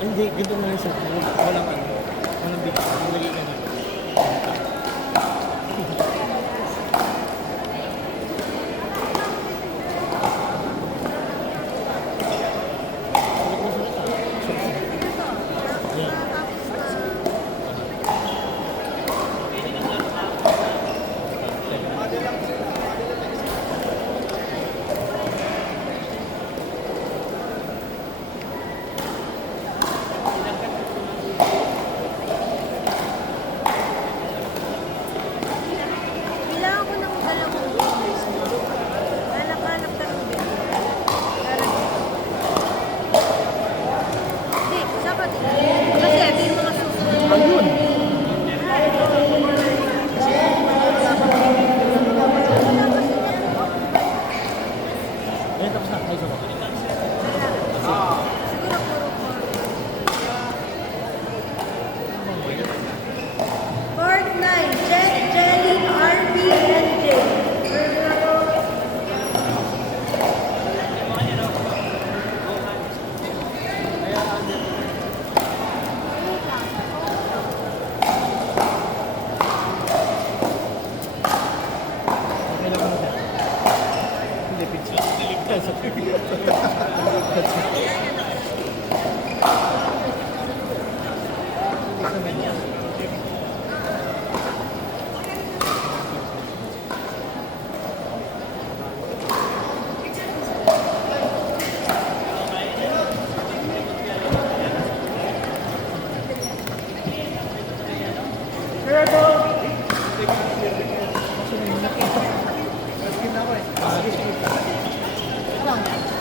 Hindi, ganito na lang siya. Walang ano. Walang big. Nilagay ka na. Kailangan ko ng dalawang beers. Hanap-hanap ka ng beers. Hindi, dapat kasi ito yung mga susunod. Ayun! Ayun, tapos na. Ay, sarap. Siguro puro Pork 9, Jet, Jelly, RP, and J. Okay lang ano siya. Hindi, pizza.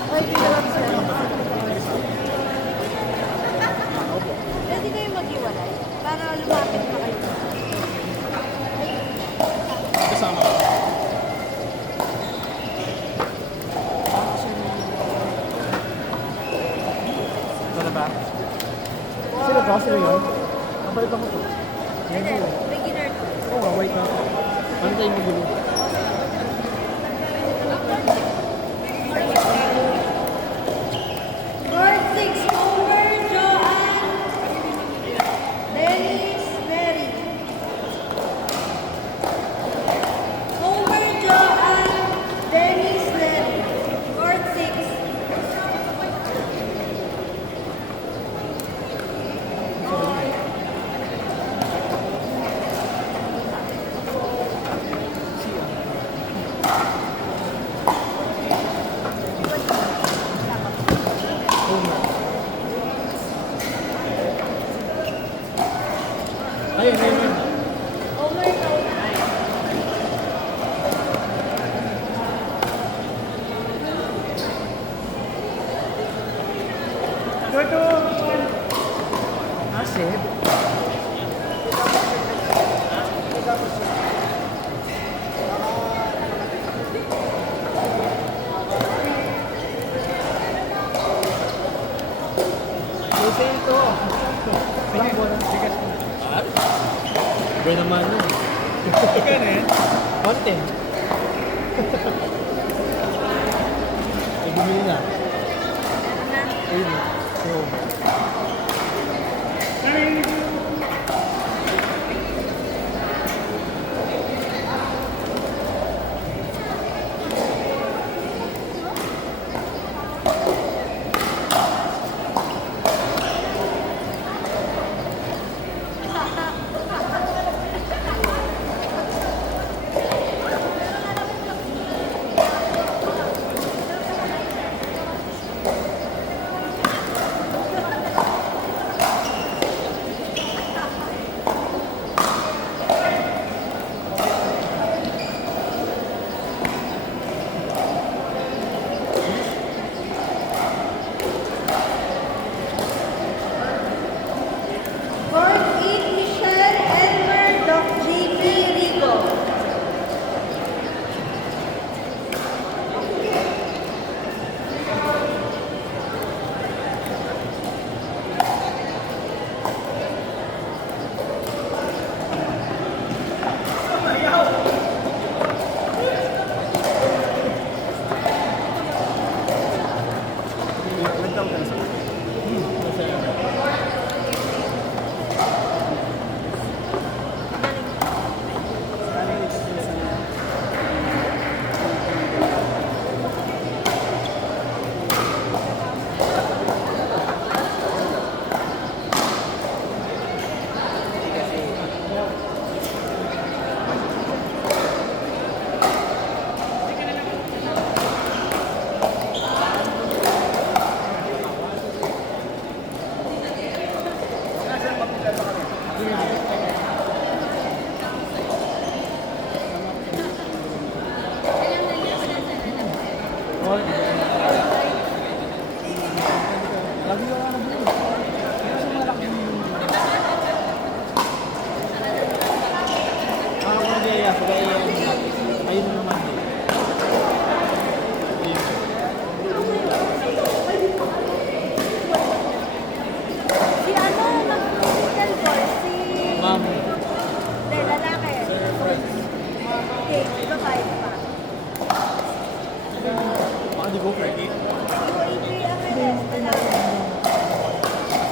Ay, pinalap sila. Pwede kayo maghiwalay para lumapit na kayo. Kasama ka. Ito na ba? Sino ba? Sino yun? Kapalit ako to. Pwede, beginner to. Oo nga, wait na. Ano tayo magulo? Lord 6, Homer, Joanne, Dennis, Mary. Homer, Joanne, Dennis, Mary. Lord 6. Oo nga. Ayun, ayun, ayun. Homer, Joanne. Acid. Kasi ito. Pakbo na. Sigas ko. Iba naman yun. Ika na yan? Konti. Ay, bumili na. Ayun. So, Masaya.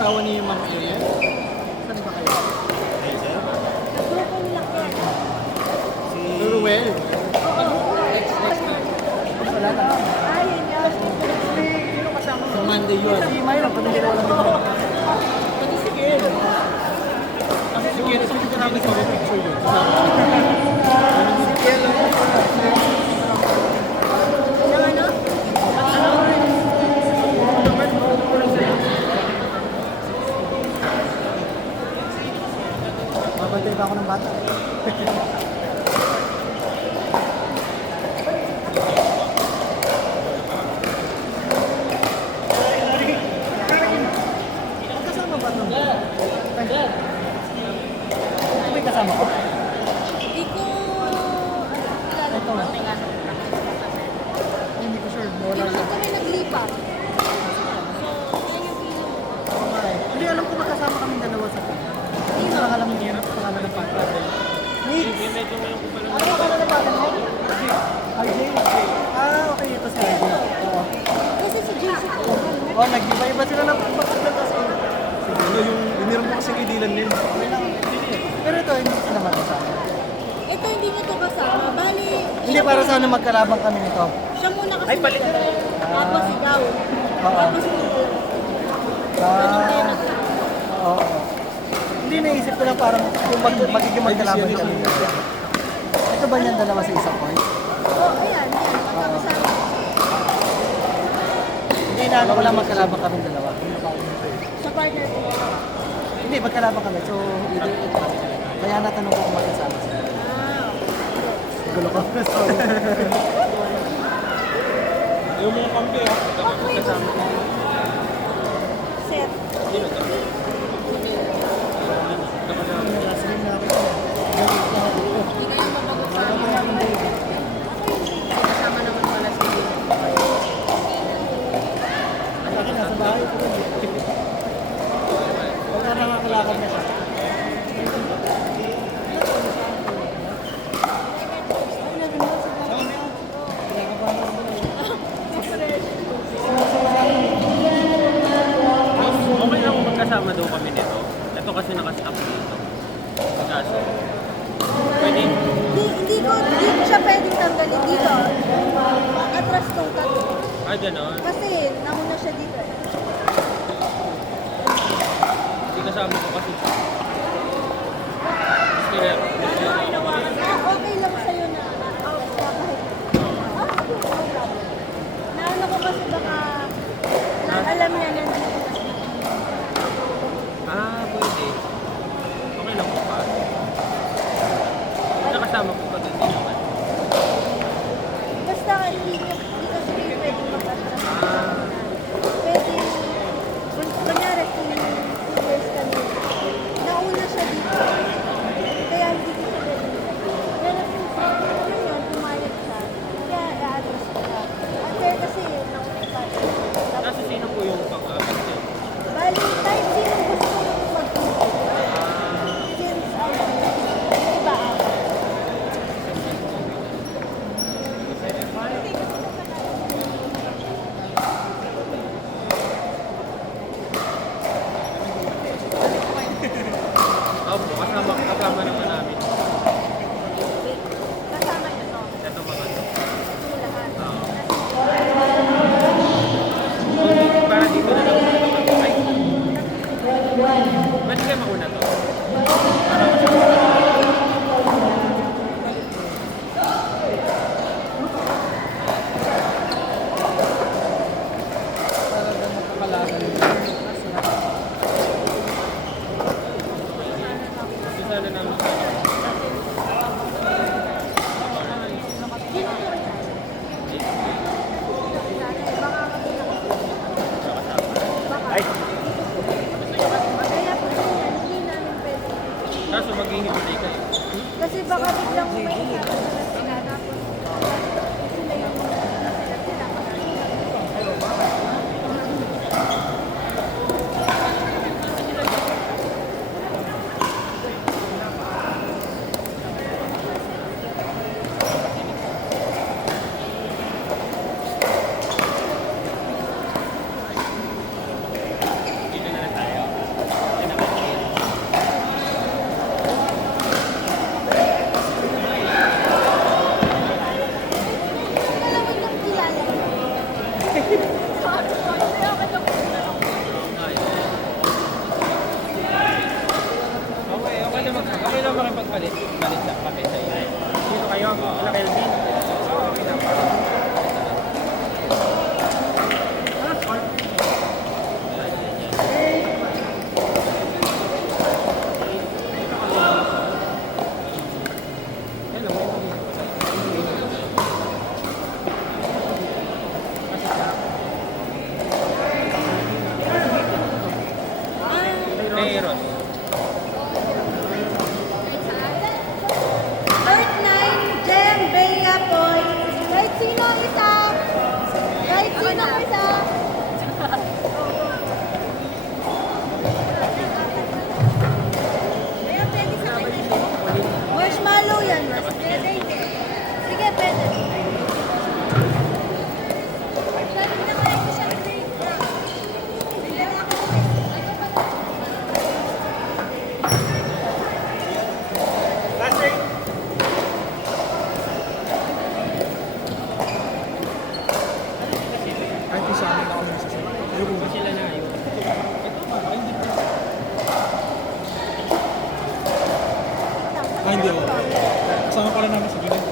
asawa ni Ma'am Ariel? Saan ba kayo? Grupo nila yan. Si Ruel. Wala na. Ah, yun yun. Sino kasama mo? Sa Monday yun. Si Myra, pati hindi ko alam ito. Pati si Ken. Kasi si Ken, sabi ko namin sa picture yun. Si Ken lang. Nang ano? Mabantay ba ako ng bata? Kasama ba ito? May kasama ko? Hindi ko... Ito. Hindi ko sure. Wala Hindi siya. kami naglipat. So, yan yung pino. Hindi, alam ko magkasama kami dalawa sa pila. Hindi ko lang alam niya ang pangalan ng pata. Nick! Ano ang pangalan ng pata mo? RJ. Ah, okay. Ito si RJ. Oo. Kasi si JC ko. Oh, nag-iba-iba sila ng pagkakita kasi. Siguro yung iniram mo kasi kay Dylan Lim. Pero ito, hindi sila magkasama. Ito hindi nito kasama. Bali, Hindi, para sana magkalabang kami nito. siya muna kasi Ay, palit. Tapos ikaw. Oo. Tapos ito. Ganun kayo Ah, nag- oo. Hindi, naisip ko lang parang yung magiging magkalaban kami. Ito ba niyan dalawa sa isang point? Oh, ayan. Magkakasama. Hindi, inaano ko lang magkalaban kami dalawa. Sa partner ko. Hindi, magkalaban kami. So, ito. Kaya natanong ko kung magkasama sila. Ah, Gulo ko. Sorry. Yung mga kampi ha, kasama ko. set. Hindi kayo mapag-usama. Kasama naman pala si Akin nasa bahay ko. Wala nakakalakad na siya. Okay lang kung magkasama daw kami nito. Ito kasi nakastop dito. Kaso, pwede. Hindi ko siya pwedeng tanggalin dito. Atras tong tato. Ganon. Kasi nauna siya dito. Hindi kasama ko kasi. Kaya, Okay lang sa'yo na kahit. Naano ko kasi baka alam niya nandito. pwede. Okay lang po pa. Nakasama ko pa din naman. Basta hindi kasi kayo pwede mag-atras. Pwede, kunyari kung 2 years kami, nauna siya dito. Kaya hindi ko siya pwede. Pero kung yun, pumayag siya, kaya i-address ko siya. After kasi, nauna pa. Kaso sino po yung pang-apat niya? Bali, kahit sino gusto mong mag-ibig. Since iba ako. Opo, kasama naman namin. Kasama niyo to. Ito mga to. Ito lahat. Para dito na lang. Ay. Pwede kayo mauna to. Talagang makakalaban. Isa na namin. Ay, Kaya po yan, hindi namin pwede. kaso maghihintay kayo. Kasi baka biglang may sila tapos sila yung sila. hindi. Kasama pala namin sa gilid.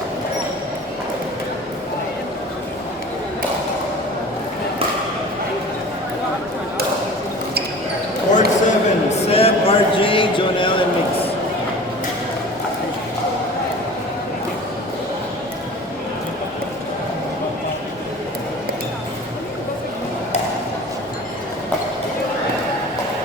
Court 7, Seb, RJ, Jonel.